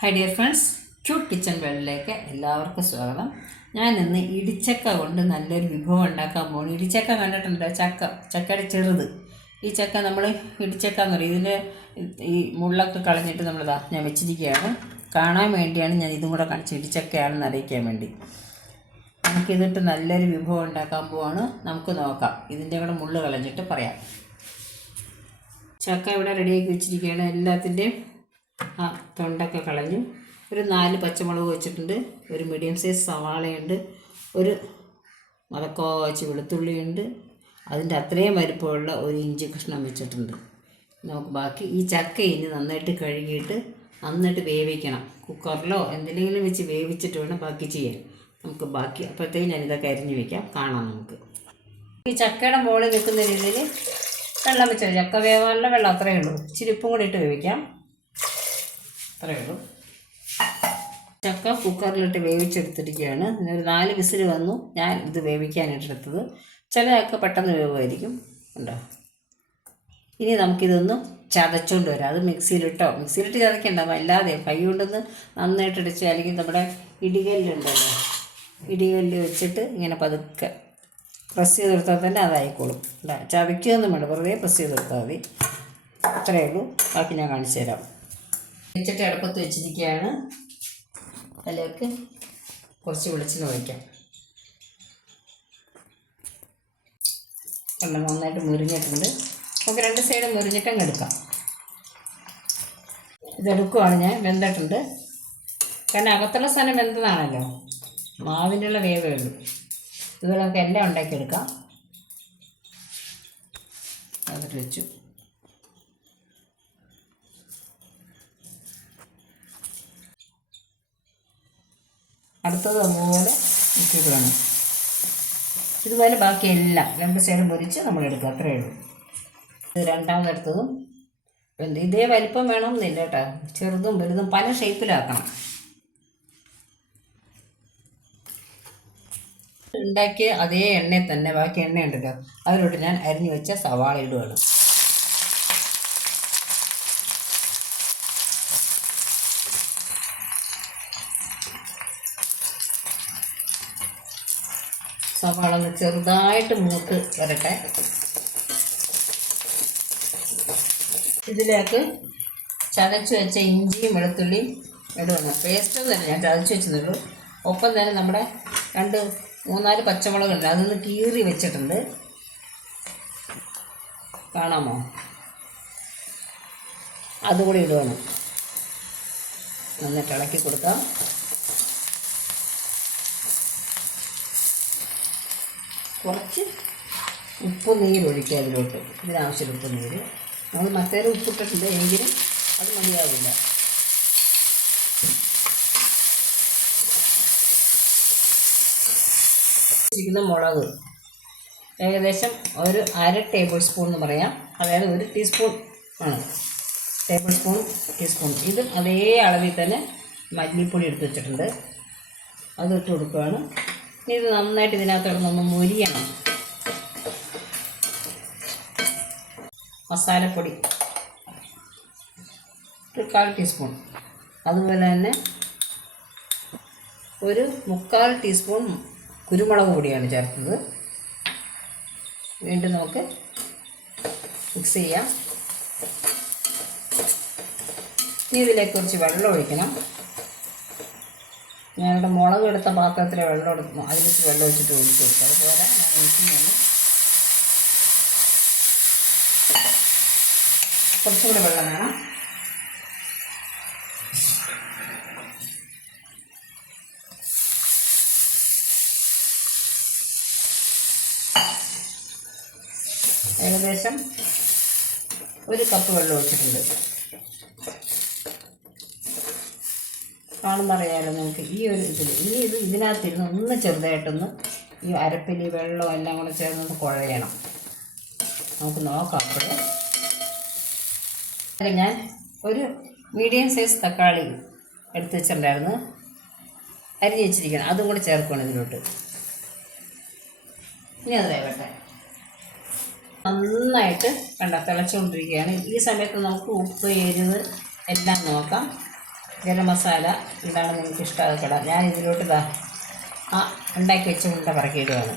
High dear friends, cute kitchen വേൾഡിലേക്ക് എല്ലാവർക്കും സ്വാഗതം. ഞാൻ ഇന്ന് ഇടിച്ചക്ക കൊണ്ട് നല്ലൊരു വിഭവം ഉണ്ടാക്കാൻ പോകുന്നു. ഇടിച്ചക്ക കണ്ടിട്ടുണ്ടോ? ചക്കയുടെ ചെറുത്. ഈ ചക്ക നമ്മൾ ഇടിച്ചക്ക എന്ന് പറയും. ഇതിൻ്റെ ഈ മുള്ളൊക്കെ കളഞ്ഞിട്ട് ഞാൻ വെച്ചിരിക്കുകയാണ്. കാണാൻ വേണ്ടിയാണ് ഞാൻ ഇതും കൂടെ കാണിച്ച് ഇടിച്ചക്കയാണെന്ന് അറിയിക്കാൻ വേണ്ടി. നമുക്കിതിട്ട് നല്ലൊരു വിഭവം ഉണ്ടാക്കാൻ പോവാണ്. നമുക്ക് നോക്കാം. ഇതിൻ്റെ കൂടെ മുള്ള് കളഞ്ഞിട്ട് പറയാം. ചക്ക ഇവിടെ റെഡിയാക്കി വെച്ചിരിക്കുകയാണ്. എല്ലാത്തിൻ്റെയും തൊണ്ടൊക്കെ കളഞ്ഞു. ഒരു 4 പച്ചമുളക് വെച്ചിട്ടുണ്ട്. ഒരു മീഡിയം സൈസ് സവാളയുണ്ട്. ഒരു മടക്കോച്ച് വെളുത്തുള്ളിയുണ്ട്. അതിൻ്റെ അത്രയും വലിപ്പമുള്ള ഒരു ഇഞ്ചി കഷ്ണം വെച്ചിട്ടുണ്ട്. നമുക്ക് ബാക്കി ഈ ചക്ക ഇനി നന്നായിട്ട് കഴുകിയിട്ട് നന്നായിട്ട് വേവിക്കണം. കുക്കറിലോ എന്തെങ്കിലും വെച്ച് വേവിച്ചിട്ട് വേണം ബാക്കി ചെയ്യാൻ. നമുക്ക് ബാക്കി അപ്പോഴത്തേക്കും ഞാനിതൊക്കെ അരിഞ്ഞ് വയ്ക്കാം. കാണാം നമുക്ക്. ഈ ചക്കയുടെ മുകളിൽ നിൽക്കുന്ന രീതിയിൽ വെള്ളം വെച്ചാൽ ചക്ക വേവാനുള്ള വെള്ളം അത്രയേ ഉള്ളൂ. ഇച്ചിരി ഉപ്പും കൂടി ഇട്ട് വേവിക്കാം. അത്രയേ ഉള്ളൂ. ചക്ക കുക്കറിലിട്ട് വേവിച്ചെടുത്തിരിക്കുകയാണ്. ഒരു 4 വിസിൽ വന്നു. ഞാൻ ഇത് വേവിക്കാനായിട്ടെടുത്തത്. ചില ചക്ക പെട്ടെന്ന് വേവുമായിരിക്കും. ഉണ്ടോ? ഇനി നമുക്കിതൊന്ന് ചതച്ചുകൊണ്ട് വരാം. അത് മിക്സിയിലിട്ട് ചതയ്ക്കണ്ടാവും. അല്ലാതെ കൈ കൊണ്ടൊന്ന് നന്നായിട്ട് ഇടിച്ച്, അല്ലെങ്കിൽ നമ്മുടെ ഇടികല്ലുണ്ടല്ലോ, ഇടികല്ല് വെച്ചിട്ട് ഇങ്ങനെ പതുക്കെ പ്രസ് ചെയ്തെടുത്താൽ തന്നെ അതായിക്കോളും. ചതയ്ക്കുകയൊന്നും വേണ്ട, വെറുതെ പ്രസ് ചെയ്തെടുത്താൽ മതി. അത്രയേ ഉള്ളൂ. ബാക്കി ഞാൻ കാണിച്ചു തരാം. വെച്ചിട്ട് അടുപ്പത്ത് വെച്ചിരിക്കുകയാണ്. അതിലേക്ക് കുറച്ച് വെളിച്ചെണ്ണ ഒഴിക്കാം. എണ്ണ നന്നായിട്ട് മുരിഞ്ഞിട്ടുണ്ട്. നമുക്ക് 2 സൈഡും മുരിഞ്ഞിട്ടങ്ങ് എടുക്കാം. ഇതെടുക്കുവാണ് ഞാൻ. വെന്തിട്ടുണ്ട്. കാരണം അകത്തുള്ള സാധനം വെന്തതാണല്ലോ, മാവിനുള്ള വേവേ ഉള്ളൂ. ഇതുപോലെ നമുക്ക് എല്ലാം ഉണ്ടാക്കിയെടുക്കാം. അതിട്ട് വെച്ചു. അടുത്തത് അതുപോലെ മുക്കിക്കണം. ഇതുപോലെ ബാക്കി എല്ലാം 2 സൈഡും പൊരിച്ച് നമ്മളെടുക്കുക. അത്രയേ ഉള്ളൂ. ഇത് രണ്ടാമതെടുത്തതും ഇതേ വലിപ്പം വേണമെന്നില്ല കേട്ടോ. ചെറുതും വലുതും പല ഷേപ്പിലാക്കണം. ഉണ്ടാക്കിയ അതേ എണ്ണയിൽ തന്നെ ബാക്കി എണ്ണ ഉണ്ടല്ലോ, അതിലോട്ട് ഞാൻ അരിഞ്ഞു വെച്ച സവാള ഇടുകയാണ്. സവാള ഒന്ന് ചെറുതായിട്ട് മൂത്ത് വരട്ടെ. ഇതിലേക്ക് ചതച്ച് വെച്ച ഇഞ്ചിയും വെളുത്തുള്ളിയും ഇടുകയാണ്. പേസ്റ്റൊന്നും തന്നെ ഞാൻ ചതച്ച് വെച്ചതുള്ളൂ. ഒപ്പം തന്നെ നമ്മുടെ 2-3-4 പച്ചമുളകുണ്ട്. അതൊന്ന് കീറി വെച്ചിട്ടുണ്ട്. കാണാമോ? അതുകൂടി ഇടുകയാണ്. നന്നായിട്ട് ഇളക്കി കൊടുക്കാം. കുറച്ച് ഉപ്പ് നീരൊഴിക്കുക അതിലോട്ട്. ഇതിനാവശ്യം ഉപ്പ് നീര്. നമ്മൾ മറ്റേത് ഉപ്പിട്ടിട്ടുണ്ട്, എങ്കിലും അത് മതിയാവില്ല. ഇരിക്കുന്ന മുളക് ഏകദേശം ഒരു 1/2 ടേബിൾ സ്പൂൺ എന്ന് പറയാം. അതായത് 1 ടീസ്പൂൺ ആണ്. ടീസ്പൂൺ. ഇതും അതേ അളവിൽ തന്നെ മല്ലിപ്പൊടി എടുത്ത് വെച്ചിട്ടുണ്ട്. അതിട്ട് കൊടുക്കുകയാണ്. ഇത് നന്നായിട്ട് ഇതിനകത്തോടൊന്ന് മൊരിയണം. മസാലപ്പൊടി ഒരു 1/4 ടീസ്പൂൺ. അതുപോലെ തന്നെ ഒരു 3/4 ടീസ്പൂൺ കുരുമുളക് പൊടിയാണ് ചേർത്തത്. വീണ്ടും നമുക്ക് മിക്സ് ചെയ്യാം. ഇനി ഇതിലേക്ക് കുറച്ച് വെള്ളം ഒഴിക്കണം. ഞാനിവിടെ മുളക് എടുത്ത പാത്രത്തിൽ വെള്ളം എടുക്കുന്നു. അതിലേക്ക് വെള്ളം ഒഴിച്ചിട്ട് ഒഴിച്ചു കൊടുക്കും. അതുപോലെ ഞാൻ ഒഴിക്കുന്നു. കുറച്ചും കൂടെ വെള്ളം വേണം. ഏകദേശം 1 കപ്പ് വെള്ളം ഒഴിച്ചിട്ടുണ്ട്. കാണുമ്പോൾ അറിയാമല്ലോ നമുക്ക് ഈ ഒരു ഇതിനകത്തിരുന്ന് ഒന്ന് ചെറുതായിട്ടൊന്ന് ഈ അരപ്പിൽ വെള്ളം എല്ലാം കൂടെ ചേർന്നൊന്ന് കുഴയണം. നമുക്ക് നോക്കാം. അപ്പോൾ ഞാൻ ഒരു മീഡിയം സൈസ് തക്കാളി എടുത്ത് വെച്ചിട്ടുണ്ടായിരുന്നു, അരിഞ്ഞ് വെച്ചിരിക്കണം. അതും കൂടെ ചേർക്കണം ഇതിലോട്ട്. ഇനി അത് വേവട്ടെ. നന്നായിട്ട് തിളച്ചുകൊണ്ടിരിക്കുകയാണ്. ഈ സമയത്ത് നമുക്ക് ഉപ്പ്, എരിവ് എല്ലാം നോക്കാം. ഗരം മസാല എന്താണ് നിങ്ങൾക്ക് ഇഷ്ടമാക്കി ഇടാം. ഞാൻ ഇതിലോട്ട് ഇതാ ആ ഉണ്ടാക്കി വെച്ച ഉണ്ട പറക്കിയിടുകയാണ്.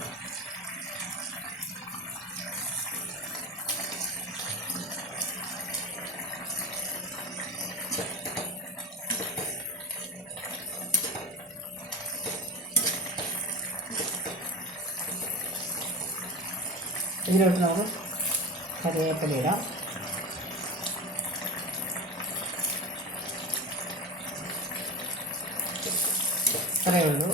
ഇതിലോട്ട് നമുക്ക് കറിവേപ്പില ഇടാം. ഇത്രയേ ഉള്ളൂ.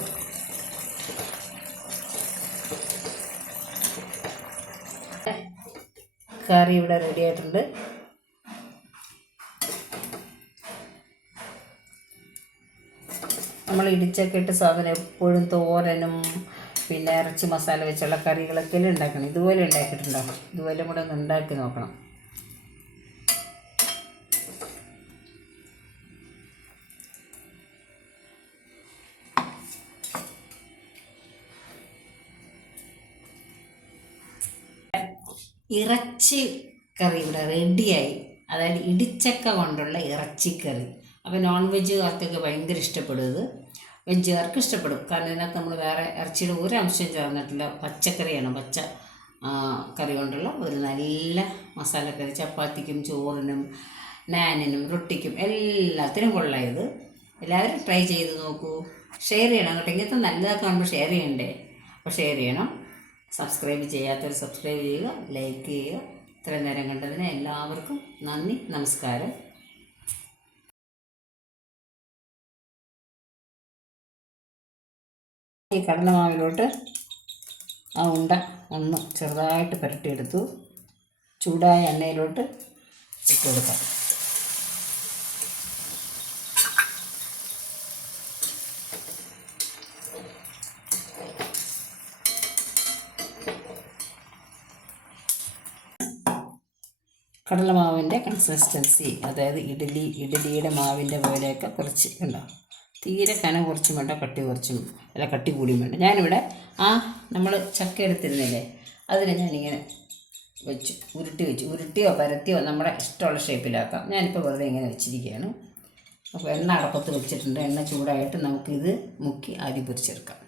കറി ഇവിടെ റെഡി ആയിട്ടുണ്ട്. നമ്മൾ ഇടിച്ചൊക്കെ ഇട്ട് സാധനം എപ്പോഴും തോരനും പിന്നെ ഇറച്ചി മസാല വെച്ചുള്ള കറികളൊക്കെ ഉണ്ടാക്കണം. ഇതുപോലെ ഉണ്ടാക്കിയിട്ടുണ്ടാകും. ഇതുപോലെ കൂടെ ഒന്ന് ഉണ്ടാക്കി നോക്കണം. ഇറച്ചി കറി ഇവിടെ റെഡിയായി. അതായത് ഇടിച്ചക്ക കൊണ്ടുള്ള ഇറച്ചിക്കറി. അപ്പോൾ നോൺ വെജുകാർക്കൊക്കെ ഭയങ്കര ഇഷ്ടപ്പെടും. ഇത് വെജുകാർക്ക് ഇഷ്ടപ്പെടും. കാരണം ഇതിനകത്ത് നമ്മൾ വേറെ ഇറച്ചിയുടെ ഒരു അംശം ചേർന്നിട്ടില്ല. പച്ചക്കറിയാണ്. പച്ച കറി കൊണ്ടുള്ള ഒരു നല്ല മസാലക്കറി. ചപ്പാത്തിക്കും ചോറിനും നാനിനും റൊട്ടിക്കും എല്ലാത്തിനും കൊള്ളായത്. എല്ലാവരും ട്രൈ ചെയ്ത് നോക്കൂ. ഷെയർ ചെയ്യണം കേട്ടോ. ഇങ്ങനത്തെ നല്ലതൊക്കെ കാണുമ്പോൾ ഷെയർ ചെയ്യണ്ടേ? അപ്പോൾ ഷെയർ ചെയ്യണം. സബ്സ്ക്രൈബ് ചെയ്യാത്തവർ സബ്സ്ക്രൈബ് ചെയ്യുക, ലൈക്ക് ചെയ്യുക. ഇത്രയും നേരം കണ്ടതിന് എല്ലാവർക്കും നന്ദി, നമസ്കാരം. ഈ കടലമാവിലോട്ട് ആ ഉണ്ട ഒന്ന് ചെറുതായിട്ട് പുരട്ടിയെടുത്തു. ചൂടായ എണ്ണയിലോട്ട് ഇട്ട് കൊടുക്കാം. കടലമാവിൻ്റെ കൺസിസ്റ്റൻസി, അതായത് ഇഡലിയുടെ മാവിൻ്റെ പോലെയൊക്കെ കുറച്ച് ഉണ്ടാവും. തീരെ കനം കുറച്ചും വേണ്ട, കട്ടി കുറച്ചും അല്ല കട്ടി കൂടിയും വേണ്ട. ഞാനിവിടെ നമ്മൾ ചക്ക എടുത്തിരുന്നില്ലേ, അതിനെ ഞാനിങ്ങനെ ഉരുട്ടിയോ പരത്തിയോ നമ്മുടെ ഇഷ്ടമുള്ള ഷേപ്പിലാക്കാം. ഞാനിപ്പോൾ വെറുതെ ഇങ്ങനെ വെച്ചിരിക്കുകയാണ്. അപ്പോൾ എണ്ണ അടപ്പത്ത് വെച്ചിട്ടുണ്ട്. എണ്ണ ചൂടായിട്ട് നമുക്കിത് മുക്കി ആദ്യം പൊരിച്ചെടുക്കാം.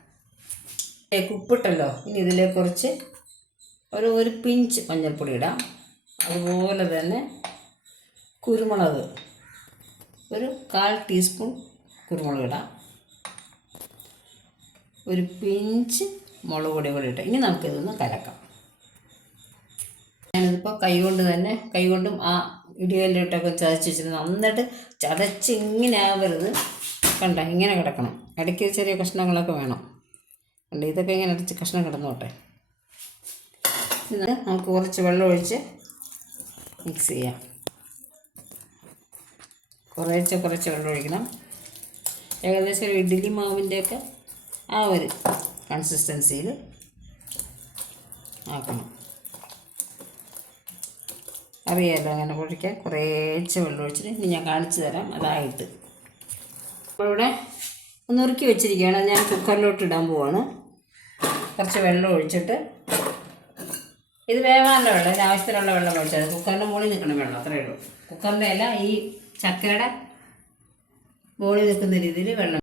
ഉപ്പിട്ടല്ലോ, ഇനി ഇതിലേക്ക് കുറച്ച് ഒരു പിഞ്ച് മഞ്ഞൾപ്പൊടി ഇടാം. അതുപോലെ തന്നെ കുരുമുളക്, ഒരു 1/4 ടീസ്പൂൺ കുരുമുളക് ഇടാം. ഒരു പിഞ്ച് മുളക് പൊടി കൂടി ഇട്ടാൽ ഇനി നമുക്കിതൊന്ന് കലക്കാം. ഞാനിതിപ്പോൾ കൈകൊണ്ടും ആ ഇടികല്ലിട്ടൊക്കെ ചതച്ച് വെച്ചിരുന്നു. നന്നായിട്ട് ചതച്ച് ഇങ്ങനെ ആവരുത്. കണ്ട ഇങ്ങനെ കിടക്കണം. ഇടയ്ക്ക് ചെറിയ കഷ്ണങ്ങളൊക്കെ വേണം. കണ്ട ഇതൊക്കെ ഇങ്ങനെ അടച്ച് കഷ്ണം കിടന്നോട്ടെ. ഇത് നമുക്ക് കുറച്ച് വെള്ളം ഒഴിച്ച് മിക്സ് ചെയ്യാം. കുറച്ച് വെള്ളം ഒഴിക്കണം. ഏകദേശം ഇഡ്ഡലി മാവിൻ്റെയൊക്കെ ആ ഒരു കൺസിസ്റ്റൻസിയിൽ ആക്കണം. അറിയാമല്ലോ അങ്ങനെ കുഴിക്കാൻ. കുറേശ്ശെ വെള്ളം ഒഴിച്ചിട്ട് ഇനി ഞാൻ കാണിച്ചു തരാം അതായിട്ട്. നമ്മളിവിടെ ഒന്ന് ഉറുക്കി വെച്ചിരിക്കുകയാണ്. ഞാൻ കുക്കറിലോട്ട് ഇടാൻ പോവാണ്. കുറച്ച് വെള്ളം ഒഴിച്ചിട്ട് ഇത് വേവാനുള്ള വെള്ളം, ഇതിന് ആവശ്യത്തിനുള്ള വെള്ളം ഒഴിച്ചത്. കുക്കറിൻ്റെ മുകളിൽ നിൽക്കണം വെള്ളം, അത്രയേ ഉള്ളൂ. കുക്കറിൻ്റെ അല്ല, ഈ ചക്കയുടെ മുകളിൽ നിൽക്കുന്ന രീതിയിൽ വെള്ളം.